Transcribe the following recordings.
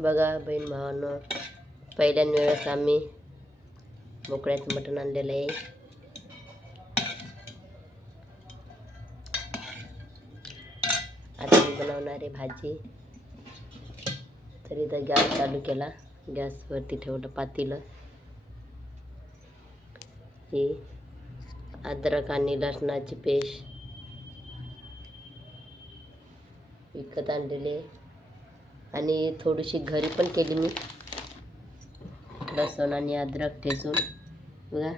बघा बहीण भावानं पहिल्यान वेळेस आम्ही बोकड्याचं मटण आणलेलं आहे. आता मी बनवणार आहे भाजी. तर गॅस चालू केला. गॅसवरती ठेवलं पातेलं. हे अद्रक आणि लसणाची पेस्ट विकत आणलेली आहे. आणि थोडीशी घरी पण केली मी. लसूण आणि अद्रक ठेचून. बघा.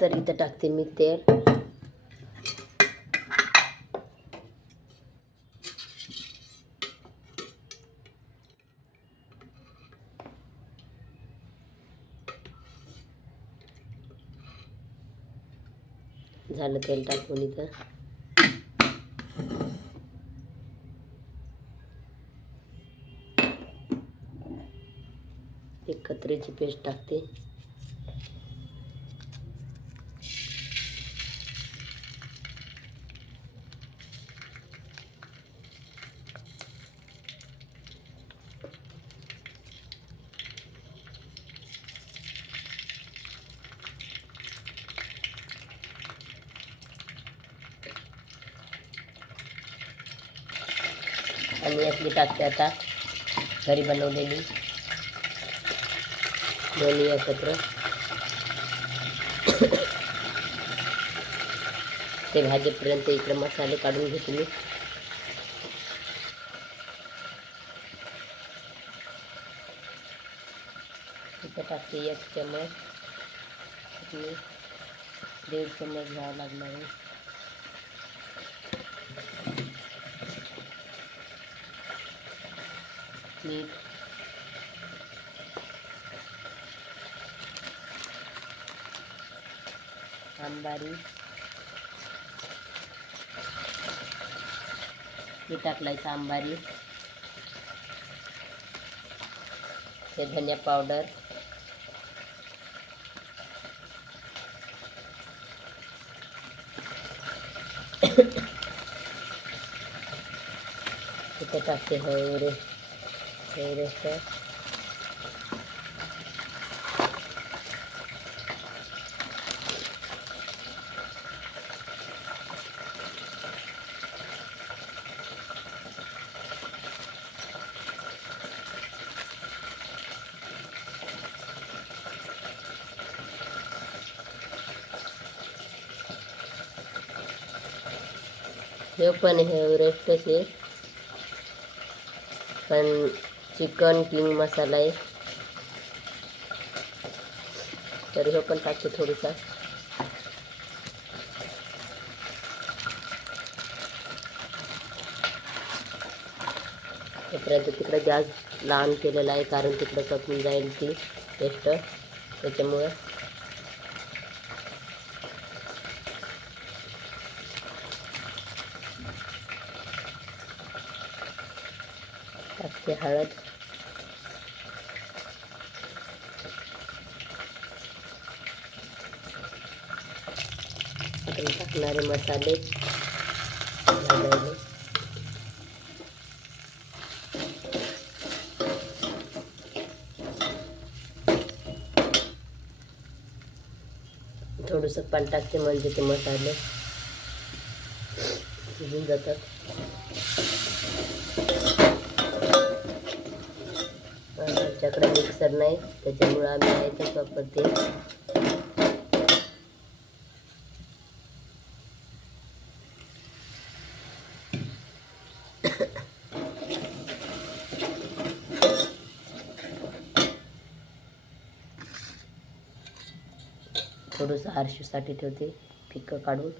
तर इथं टाकते मी तेल. झालं तेल टाकून इथं. एक कत्रेची पेस्ट टाकते. आणि यातली टाकते आता घरी बनवलेली. दोन्ही एकत्र. ते भाजीपर्यंत इकडे मसाले काढून घेतले. इथं टाकते एक चमच दीड चमच घ्यावं लागणार आहे. मीठ आंबारी हे टाकलायचं आंबारी. हे धनिया पावडर इथं टाकते हळूरे हळूरेचं हे पण हे एव्हरेस्टच आहे पण चिकन किंग मसाला आहे तर हे पण टाकते थोडीसा. तोपर्यंत तिकडं गॅस लहान केलेला आहे कारण तिकडं कपून जाईल ती पेस्ट. त्याच्यामुळं. टाकते हळद. आपण टाकणारे मसाले. थोडंसं पाणी टाकते म्हणजे ते मसाले. शिजून जातात. आमच्याकडे मिक्सर नाही त्याच्यामुळं आम्ही आहे तेच वापरते. थोडंसं आरशीसाठी ठेवते फिक्कं काढून.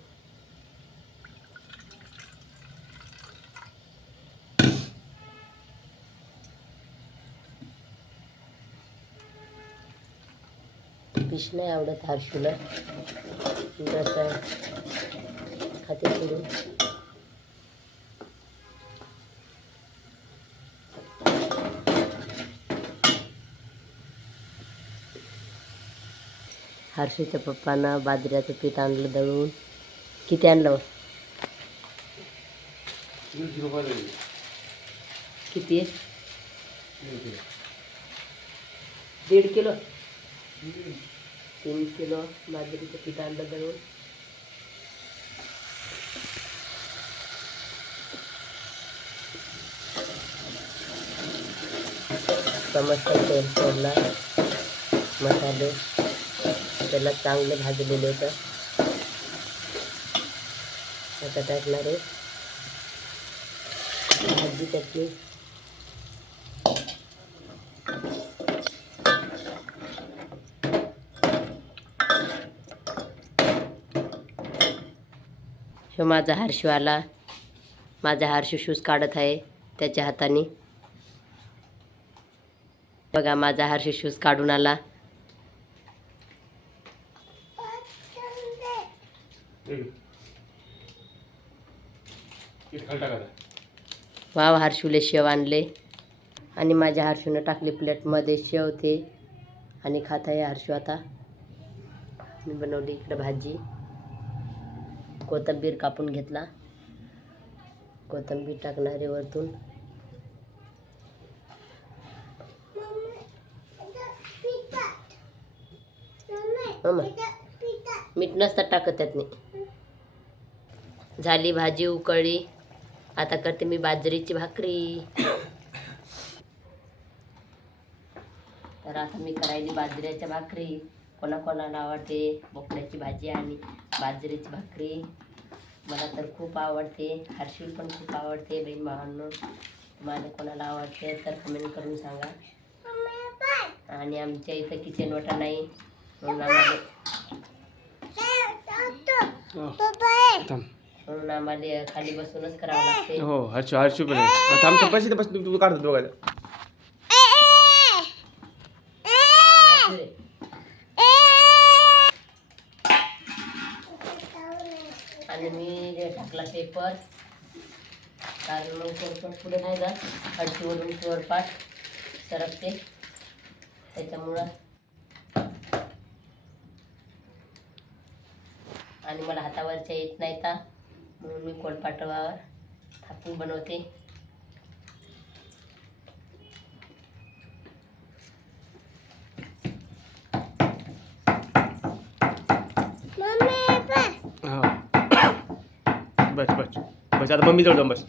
पिश नाही आवडत हर्षूला जसं खाते सोडून. हर्षूच्या पप्पानं बाजऱ्याचं पीठ आणलं दळून. किती आणलं किती? दीड किलो. तीन किलो बाजरीचं पीठ आणलं दळून. समस्त तेल सोडला. मसाले. त्याला चांगले भाजलेलं होतं. आता टाकणार आहे. भाजी त्याची ह्यो माझा हारशू आला माझा हारशू शूज काढत आहे त्याच्या हाताने. बघा माझा हारशू शूज काढून आला एक. पीठ खाली टाकायचं. वाव हर्षूले शेव आणले. आणि माझ्या हर्षूनं टाकले प्लेटमध्ये शेव ते. आणि खात आहे हर्षू आता. मी बनवली इकडं भाजी. कोथिंबीर कापून घेतला. कोथिंबीर टाकणार वरतून. मम्मा, मीठ नसतात टाकत त्यातनी. झाली भाजी उकळली आता करते मी बाजरीची भाकरी. तर आता मी करायली बाजरीच्या भाकरी. कोणाकोणाला आवडते? बोकड्याची भाजी आणि बाजरीची भाकरी. मला तर खूप आवडते. हर्षील पण खूप आवडते बहीण भावांनो. तुम्हाला कोणाला आवडते तर कमेंट करून सांगा. आणि आमच्या इथं किचन वाटा नाही. म्हणून आम्हाला. म्हणून आम्हाला खाली बसूनच करावं लागते. हो हर्षू हर्षू पण आहे. आता आमच्या पैसे बस तू तू काढतो बघायला. आणि मी टाकला पेपर कारण मग पेपर पुढे नाही जात हळशीवरून फ्लोअर पाठ सरकते. त्याच्यामुळं. आणि मला हातावरच्या येत नाही का म्हणून मी कोलपाटवावर थापून बनवते. हा. बस बस. बस आता मम्मी जवळ जाऊन बस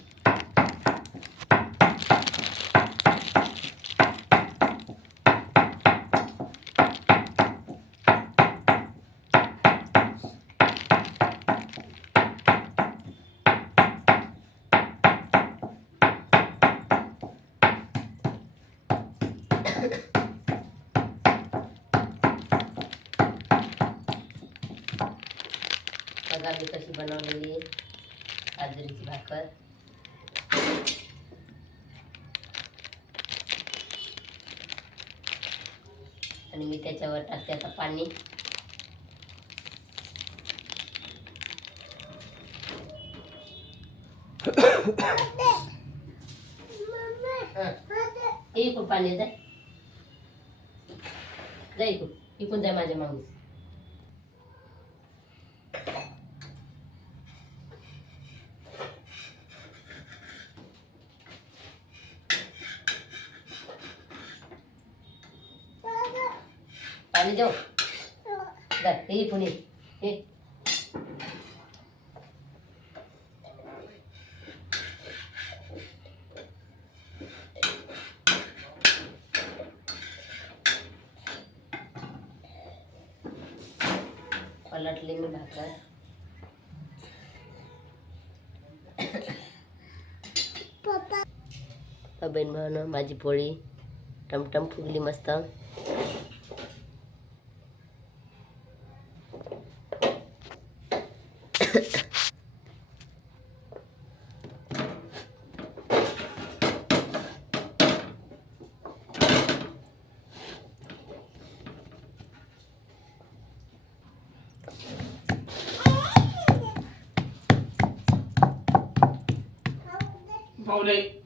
बघा मी कशी बनवलेली आहे बाजरीची भाकर आणि मी त्याच्यावर टाकते आता पाणी. पाणी जाय जाय इकडून. इकडून जाय माझ्या मागून. पाणी जाय हे ये. हे पलटली मी भाकर. बहीण भावनं माझी पोळी टमटम फुगली मस्त. huli.